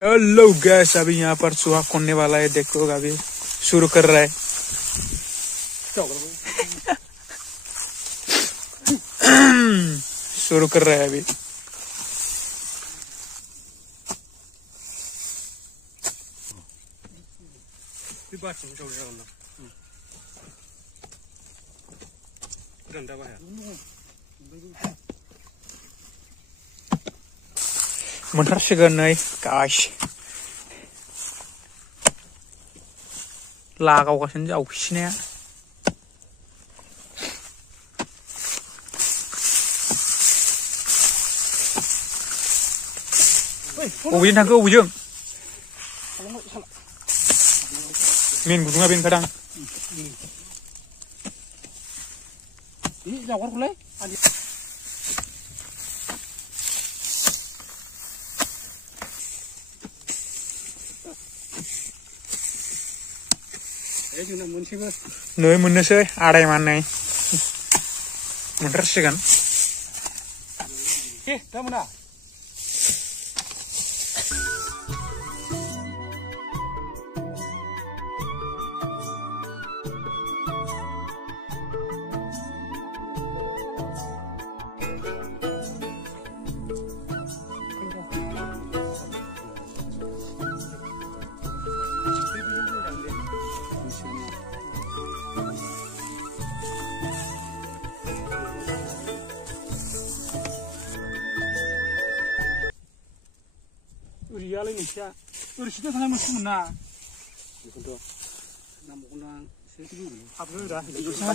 Hello guys, अभी यहाँ पर सुहाग खोलने वाला है। देखो अभी शुरू कर रहा है। शुरू कर रहा है अभी। मोनथारसिगोन नै गाइस, लागावगासिनो जावखिनाया। बबेजों थांखो बबेजों? मेन गुदुङा बेनोखादां। नै मोननोसै आदाय मानै मोनथारसिगोन। Uriyalah ini sih, urusnya sama masuk mana?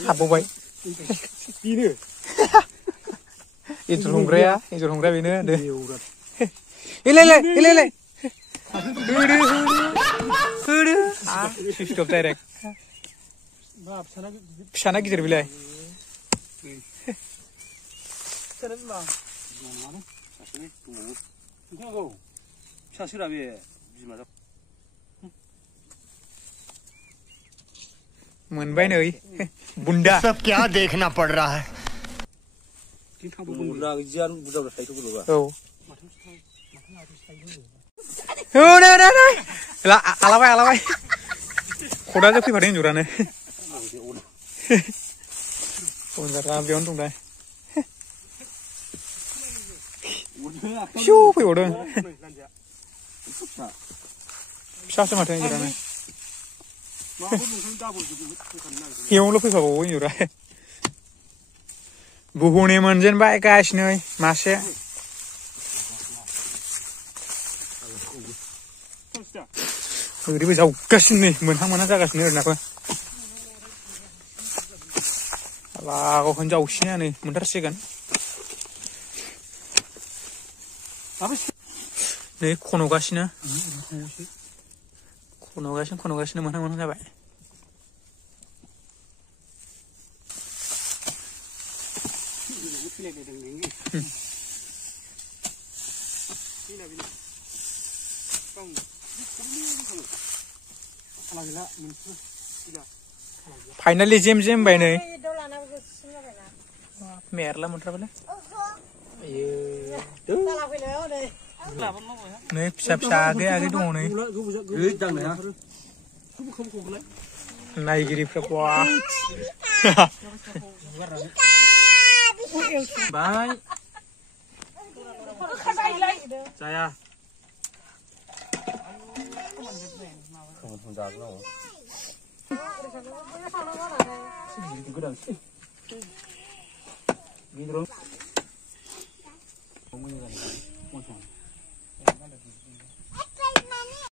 Apa baik? Ini. Itu hungra ini deh. Ile. Ah, stop direct. Sana gider bilay. मोनबाय नै बुन्दा। सब क्या देखना पड़ रहा है? आलाबाय खदाजों फैफादों हिन्जावफ्रानो। बेयावनो दं दा। फिउ फैबावदों। फिसासो माथो हिन्जावफ्रानो। बेयावल' फैफाबावो हिन्जावफ्रा। बुहुनि मोनजेनबाय गाइस नै मासे। ओरैबो जावगासिनो नै मोनहां मोनहां जागासिनो ओरैनाबो। लागावखौनो जावसिनाया नै मोनथारसिगोन। नै खन'गासिनो मोनहां मोनहां जाबाय। फाइनाली जेम बाय नै मेरला मोनथारबायलै। नै फिसा आगै दङ नै नायगिरिफ्रा बाय जाया